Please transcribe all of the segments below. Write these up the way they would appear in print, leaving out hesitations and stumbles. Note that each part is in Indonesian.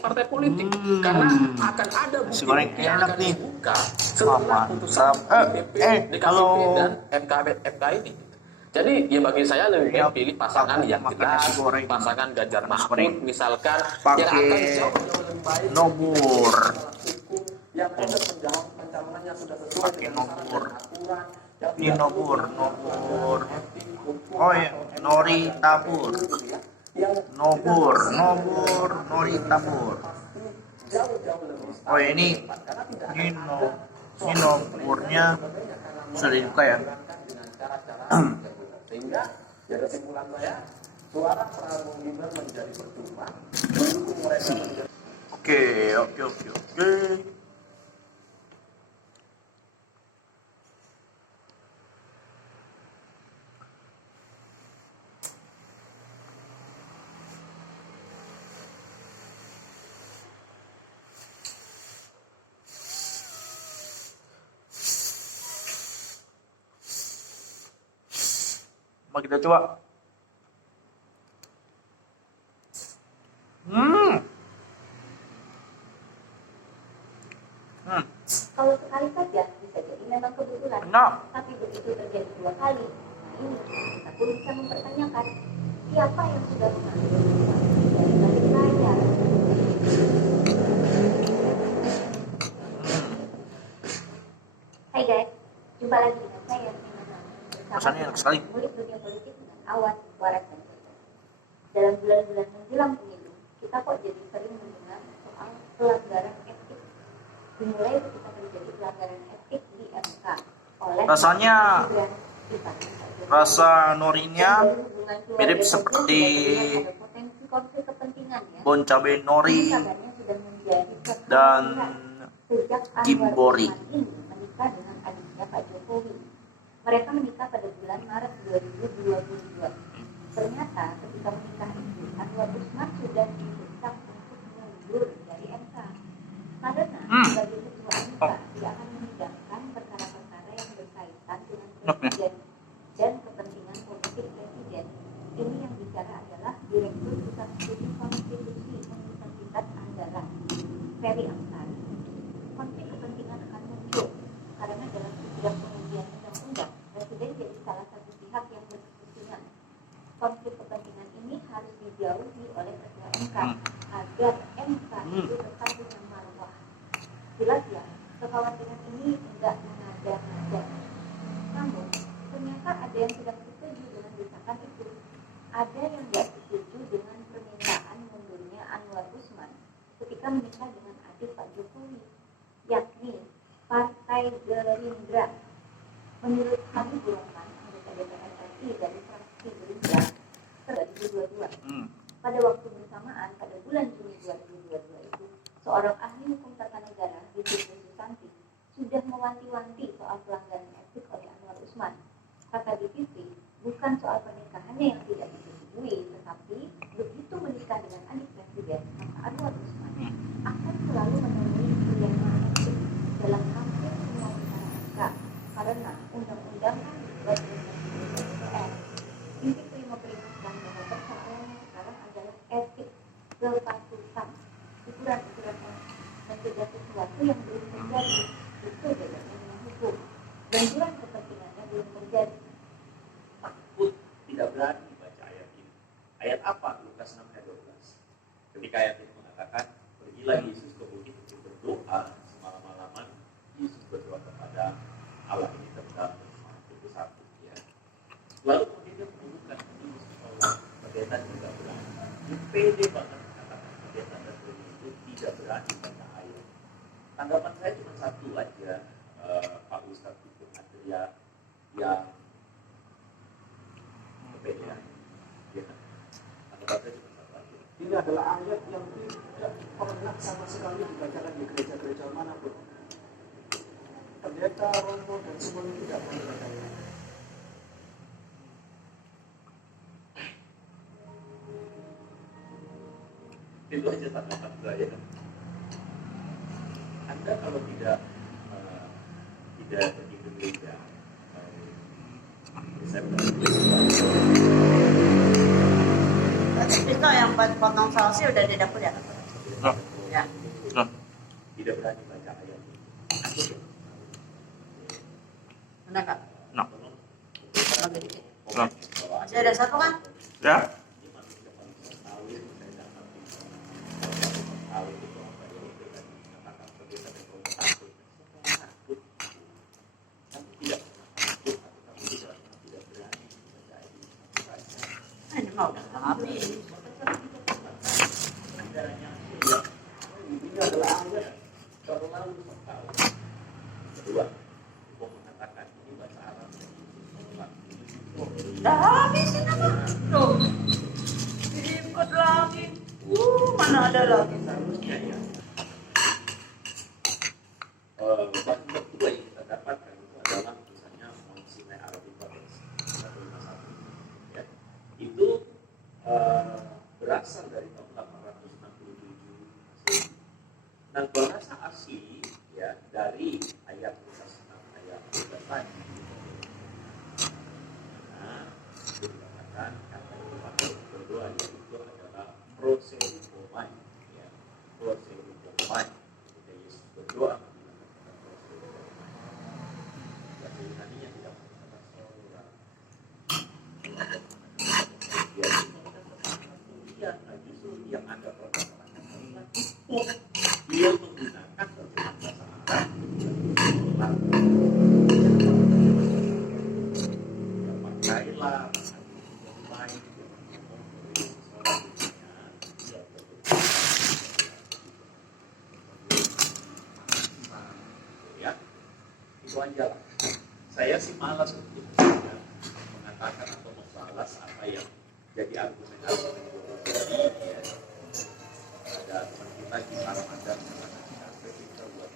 partai politik karena akan ada bukti yang akan dibuka setelah putusan DKPP dan MK ini. Jadi ya bagi saya lebih baik pilih pasangan yang jelas, pasangan Ganjar Mahfud misalkan yang akan jauh lebih baik nomor yang proses pencalonannya sudah sesuai dengan aturan ini nomor oh ya Nori Tabur nomor Nori Tabur oh ini nomornya sudah dibuka ya. Sehingga ya kesimpulan saya suara Prabowo Gibran menjadi percuma mendukung mereka menjadi Oke. Mari kita coba. Kalau sekali saja bisa jadi memang kebetulan, tapi begitu terjadi 2 kali, nah ini kita pun bisa mempertanyakan siapa yang sudah mengambil dari balik layar. Hai guys, jumpa lagi dengan saya Rasanya enak sekali. Mulik dunia politik dengan Awan, Waras, dan Cerdas. Dalam bulan-bulan menjelang pemilu, kita kok jadi sering mendengar soal pelanggaran etik. Dimulai ketika terjadi pelanggaran etik di MK oleh rasanya rasa norinya mirip seperti Bon Cabe Nori dan Gimbori. Menikah dengan adiknya Pak Jokowi. Mereka menikah pada bulan Maret 2022. Ternyata ketika menikah itu Anwar Usman sudah didesak untuk mundur dari MK. Karena sebagai ketua MK dia akan menyidangkan perkara-perkara yang berkaitan dengan presiden dan kepentingan politik presiden. Ini yang bicara adalah Direktur Pusat Studi Konstitusi Universitas Andalas, Ferry Amsari. Konflik kepentingan akan muncul karena dalam setiap pengujian undang-undang presiden jadi salah satu pihak yang berkepentingan. Konflik kepentingan ini harus dijauhi oleh ketua MK agar MK itu tetap punya marwah. Jelas ya, kekhawatiran ini tidak mengada-ngada. Namun, ternyata ada yang tidak setuju dengan desakan itu. Ada yang tidak setuju dengan permintaan mundurnya Anwar Usman ketika menikah dengan adik Pak Jokowi, yakni Partai Gerindra. Menurut kami Burhan, anggota DPR RI dari fraksi Gerindra, 2022. Pada waktu bersamaan, pada bulan Juni 2022 itu, seorang ahli hukum tata negara, Bivitri Susanti, sudah mewanti-wanti soal pelanggaran etik oleh Anwar Usman. Kata Bivitri, bukan soal pernikahannya yang tidak disetujui, tetapi begitu menikah dengan adik presiden, maka Anwar Usman akan selalu menemui dilema etik dalam hampir semua perkara MK, karena undang-undang kan dibuat oleh DPR. Bivitri memperingatkan bahwa persoalannya sekarang adalah etik, kepatutan, ukuran-ukuran mencegah sesuatu yang belum terjadi. Itu bedanya dengan hukum. Benturan kepentingannya belum terjadi. Takut tidak berani baca ayat ini. Ayat apa? Lukas 6 ayat 12. Ketika ayat ini mengatakan, pergilah Yesus ke bukit untuk berdoa semalam-malaman. Yesus berdoa kepada Allah ini tentang itu satu. Ya. Lalu kemudian dia menemukan ini seolah pendeta tidak berani. Dia pede banget mengatakan pendeta dan itu tidak berani baca ayat. Tanggapan saya cuma satu aja, Pak Ustadz Fikri Adria yang kepedean. Ya. Tanggapan saya cuma satu aja. Ini adalah ayat yang tidak pernah sama sekali dibacakan di gereja-gereja manapun. Pendeta, romo, dan semuanya tidak pernah dibacakan. Itu aja tanggapan saya. Anda kalau tidak pergi ke gereja, saya Itu yang potong sausnya udah di dapur ya? Nah. Ya. Nah. tidak berani baca ayat ini. Benar Kak? Nah. Nah. Masih ada satu kan? Ya. Ini mau udah habis. Kedua, hukum mengatakan ini bahasa Arab Udah habis ini apa? Tuh. Ikut lagi. Mana ada lagi? seharusnya ya. Bab kedua yang kita dapatkan itu adalah misalnya Monsignor Arabic Codex 151 ya. Itu berasal dari tahun 867 Masehi. Nah, bahasa asli ya dari ayat 6 ayat 13 tadi. Nah, itu dikatakan kata itu pakai berdoa yaitu adalah prosedukomai ya. Prosedukomai. Ketika Yesus berdoa menggunakan kata prosedukomai. Bahasa Yunani-nya tidak menggunakan seorang. Dia justru yang ada permasalahan adalah dia menggunakan terjemahan bahasa Arab ya pakailah yang baik yang ya itu aja lah. Saya sih malas untuk mengatakan atau membalas apa yang jadi argumentasi ya. Ada teman kita di Ramadan mengatakan kita buat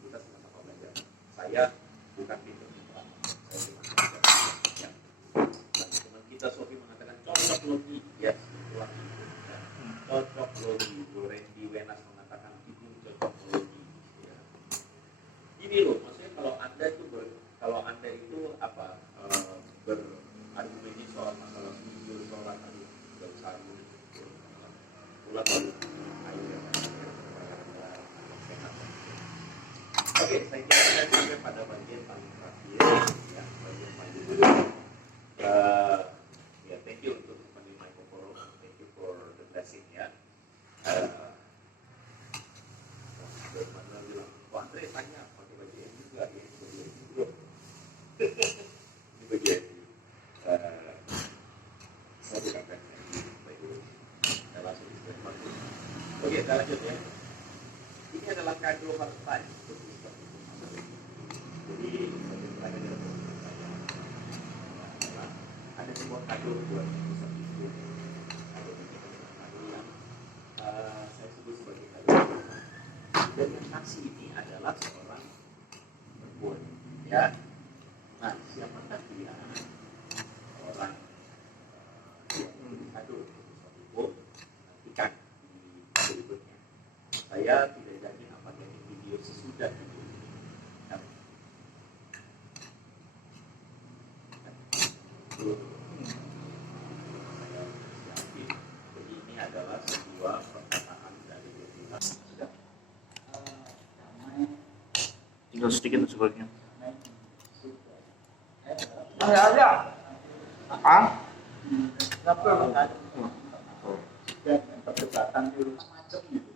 kita sama-sama belajar. Saya bukan pintar saya cuma belajar ya. Teman kita Sofi mengatakan cocok logi ya itulah ya. Cocok logi. Randy Wenas mengatakan itu cocok logi ya. Ini loh maksudnya kalau anda itu apa berargumen soal masalah sujud sholat tadi nggak usah ulat lalu ayo ya. Oke, saya kira saya sampai pada bagian paling terakhir ya, bagian paling ya, thank you untuk menerima Kokoro, thank you for the blessing ya. Bagaimana bilang, Wah Andre tanya pakai baju ini juga ya, baju ini bro. Ini baju ini. Saya bukan fans baju saya langsung disclaimer. Oke, kita lanjut ya. Ini adalah kado Valentine untuk Ustaz Ibu. Jadi bagaimana dia ada sebuah kado buat Ustaz Ibu. Kado yang saya sebut sebagai kado. Dan yang kasih ini adalah seorang perempuan, ya. Nah, siapakah dia? Orang yang kado untuk Ustaz Ibu. Nantikan di berikutnya. Saya tidak yakin apakah ini video sesudah video ini. Jadi ini adalah sebuah perkataan dari kita. Sudah. Tinggal sedikit sebaliknya. Ada. Ah? Dan perdebatan itu macam gitu.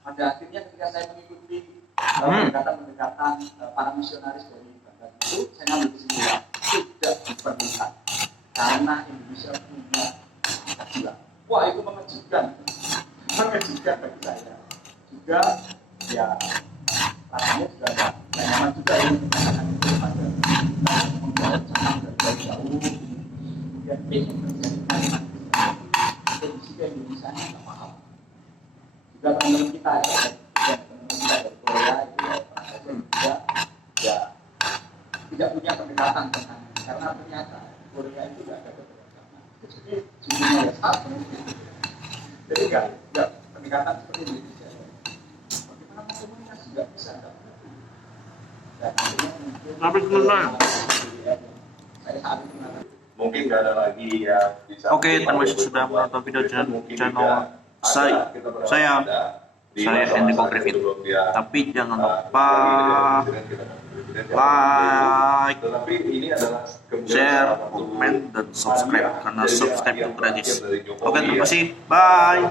Pada akhirnya ketika saya mengikuti pendekatan para misionaris dari Baghdad itu, saya ngambil kesimpulan tidak diperlukan karena Indonesia punya Pancasila. Wah itu mengejutkan bagi saya. Juga ya rasanya juga ada nyaman juga ini mengatakan itu pada membawa cara dari jauh kemudian ingin menjadi kondisi ke Indonesia nya nggak paham. Juga teman-teman kita ya, teman-teman kita dari Korea itu juga ya tidak punya pendekatan tentang karena ternyata Korea itu tidak ada keberagaman. Jadi jumlahnya ya satu. Jadi nggak pendekatan seperti Indonesia. Bagaimana komunikasi nggak bisa nggak begitu. Dan akhirnya mungkin Tapi sebenarnya saya saat itu mengatakan mungkin nggak ada lagi ya bisa. Oke, terima kasih sudah menonton video channel saya Enrico Griffin. Tapi jangan lupa like, share, komen, dan subscribe karena subscribe itu gratis. Oke, terima kasih. Bye.